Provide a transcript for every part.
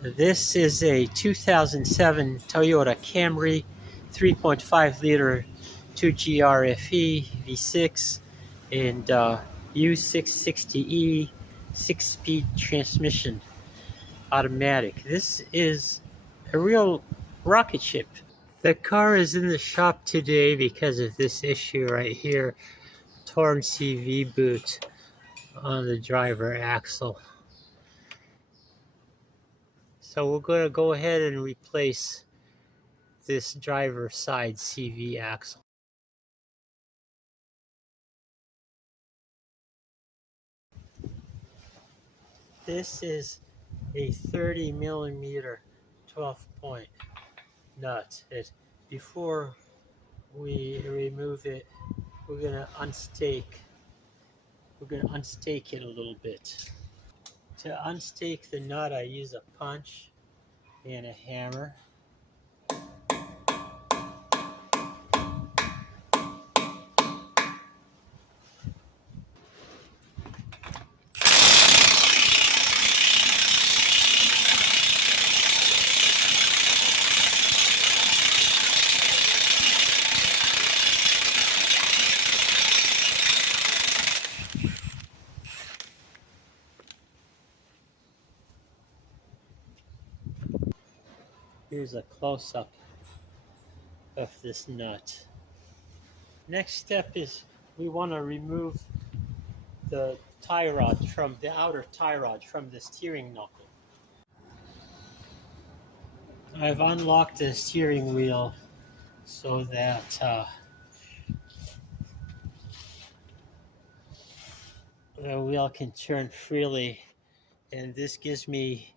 This is a 2007 Toyota Camry 3.5 liter 2GRFE V6 and U660E 6-speed transmission automatic. This is a real rocket ship. The car is in the shop today because of this issue right here, torn CV boot on the driver axle. So we're going to go ahead and replace this driver side CV axle. This is a 30 millimeter 12-point nut. Before we remove it, we're going to unstake. We're going to unstake it a little bit. To unstake the nut, I use a punch and a hammer. Here's a close-up of this nut. Next step is we want to remove the tie rod from the outer tie rod from the steering knuckle. I've unlocked the steering wheel so that the wheel can turn freely, and this gives me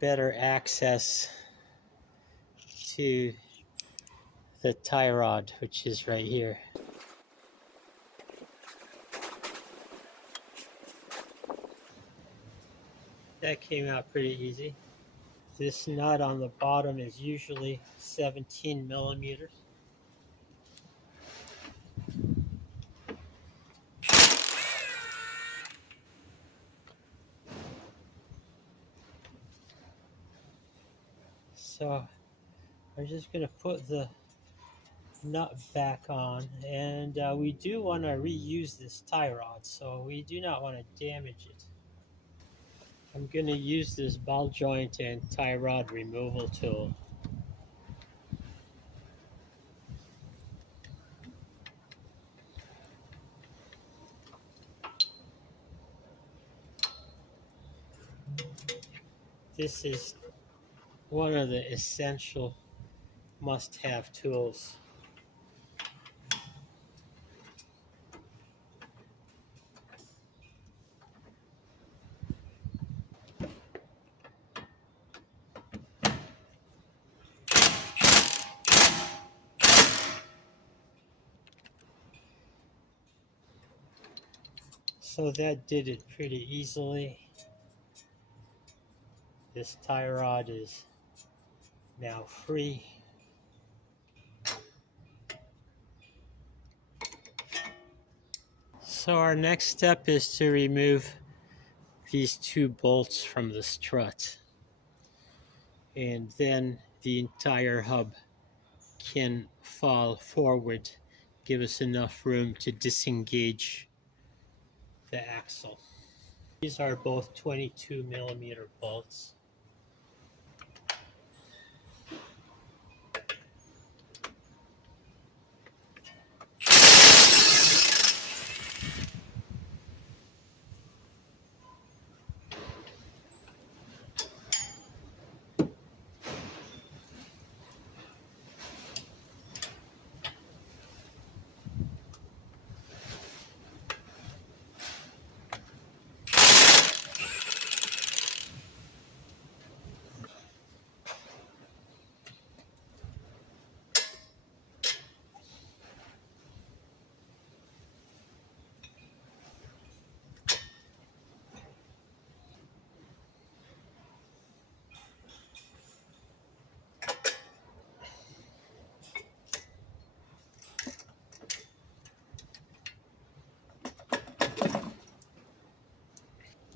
better access to the tie rod, which is right here. That came out pretty easy. This nut on the bottom is usually 17 millimeters. So I'm just going to put the nut back on, and we do want to reuse this tie rod, so we do not want to damage it. I'm going to use this ball joint and tie rod removal tool. This is one of the essential must-have tools. So that did it pretty easily. This tie rod is now free. So our next step is to remove these two bolts from the strut, and then the entire hub can fall forward, give us enough room to disengage the axle. These are both 22 millimeter bolts.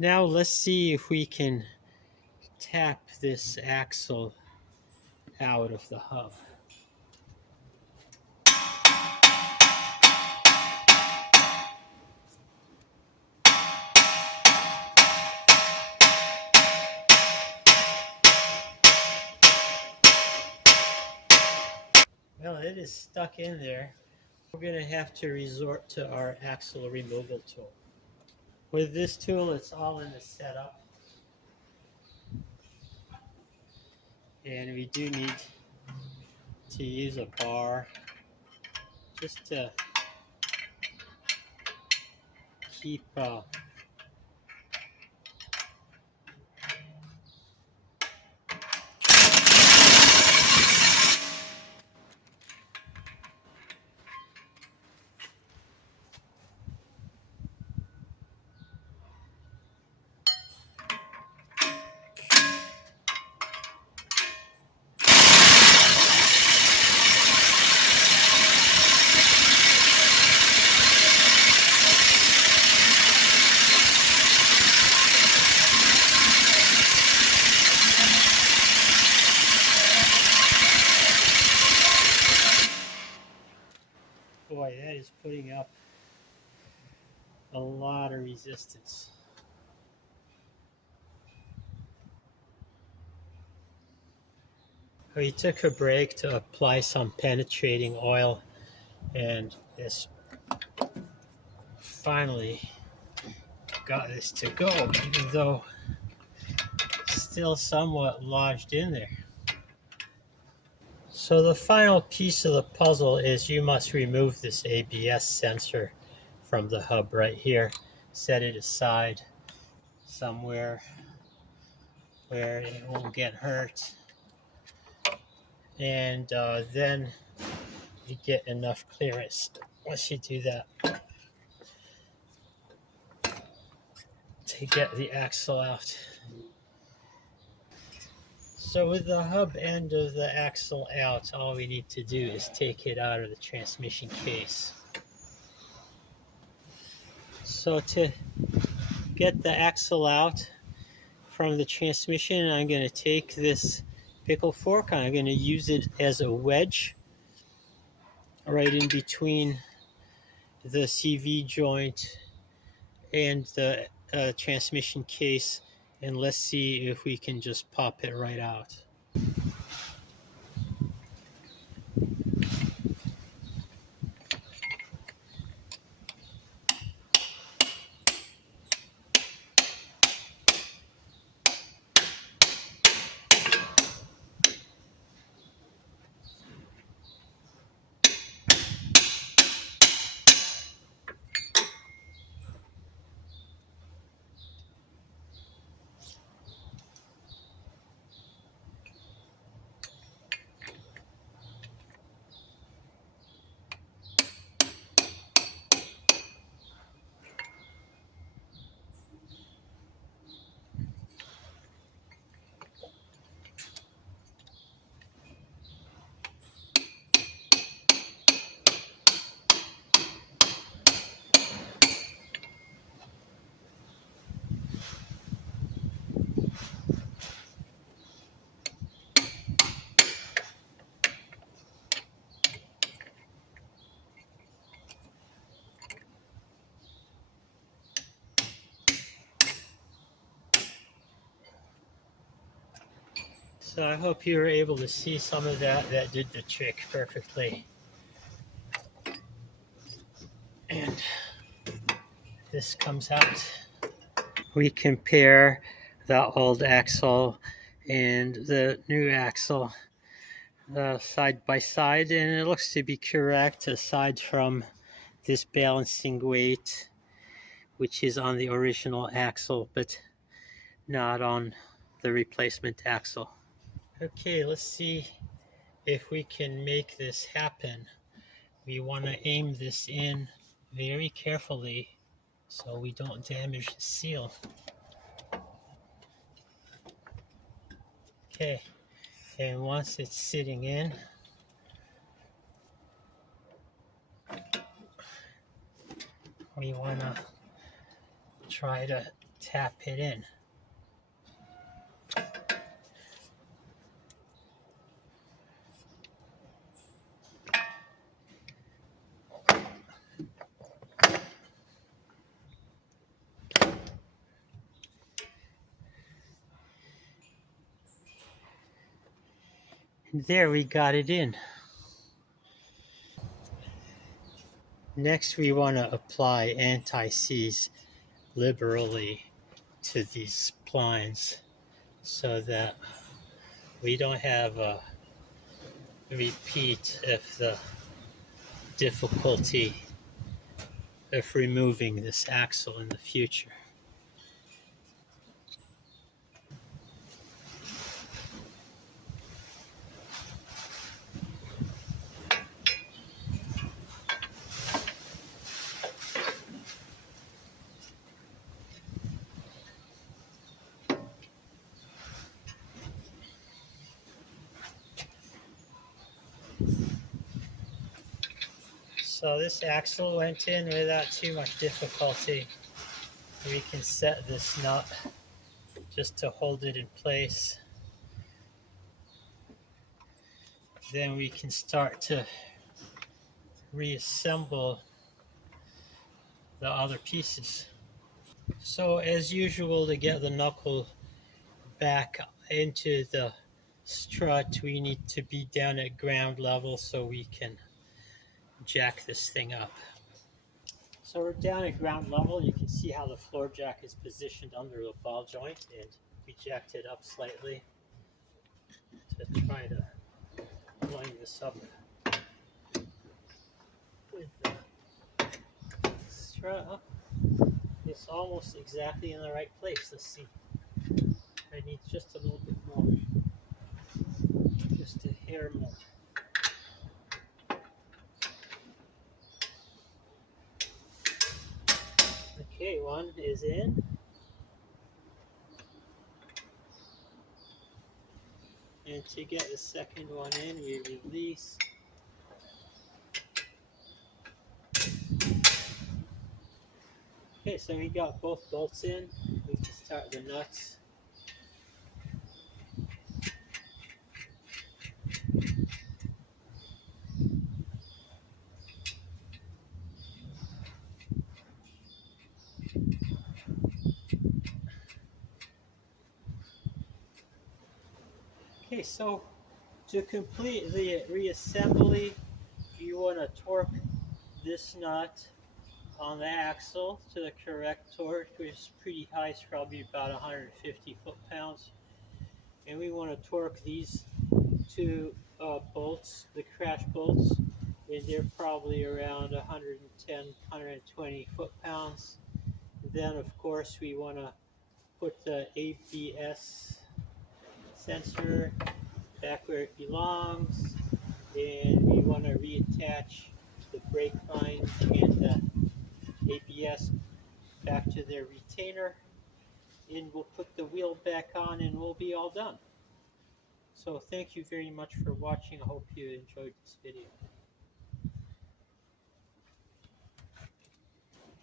Now let's see if we can tap this axle out of the hub. Well, it is stuck in there. We're going to have to resort to our axle removal tool. With this tool, it's all in the setup. And we do need to use a bar just to keep boy, that is putting up a lot of resistance. We took a break to apply some penetrating oil, and this finally got this to go, even though it's still somewhat lodged in there. So the final piece of the puzzle is you must remove this ABS sensor from the hub right here. Set it aside somewhere where it won't get hurt. And then you get enough clearance once you do that to get the axle out. So with the hub end of the axle out, all we need to do is take it out of the transmission case. So to get the axle out from the transmission, I'm going to take this pickle fork and I'm going to use it as a wedge right in between the CV joint and the transmission case, and let's see if we can just pop it right out. So I hope you were able to see some of that. That did the trick perfectly. And this comes out. We compare the old axle and the new axle side by side, and it looks to be correct aside from this balancing weight, which is on the original axle but not on the replacement axle. Okay, let's see if we can make this happen. We want to aim this in very carefully so we don't damage the seal. Okay, and once it's sitting in, we want to try to tap it in. There, we got it in. Next, we want to apply anti-seize liberally to these splines so that we don't have a repeat of the difficulty of removing this axle in the future. So this axle went in without too much difficulty. We can set this nut just to hold it in place. Then we can start to reassemble the other pieces. So as usual, to get the knuckle back into the strut, we need to be down at ground level so we can jack this thing up. So we're down at ground level. You can see how the floor jack is positioned under the ball joint, and we jacked it up slightly to try to line this up with the strut. It's almost exactly in the right place. Let's see. I need just a little bit more, just a hair more. Okay, one is in. And to get the second one in, we release. Okay, so we got both bolts in. We can start the nuts. Okay, so to complete the reassembly, you want to torque this nut on the axle to the correct torque, which is pretty high. It's probably about 150 foot-pounds. And we want to torque these two bolts, the crash bolts, and they're probably around 110, 120 foot-pounds. Then, of course, we want to put the ABS sensor back where it belongs, and we want to reattach the brake lines and the ABS back to their retainer, and we'll put the wheel back on and we'll be all done. So thank you very much for watching. I hope you enjoyed this video.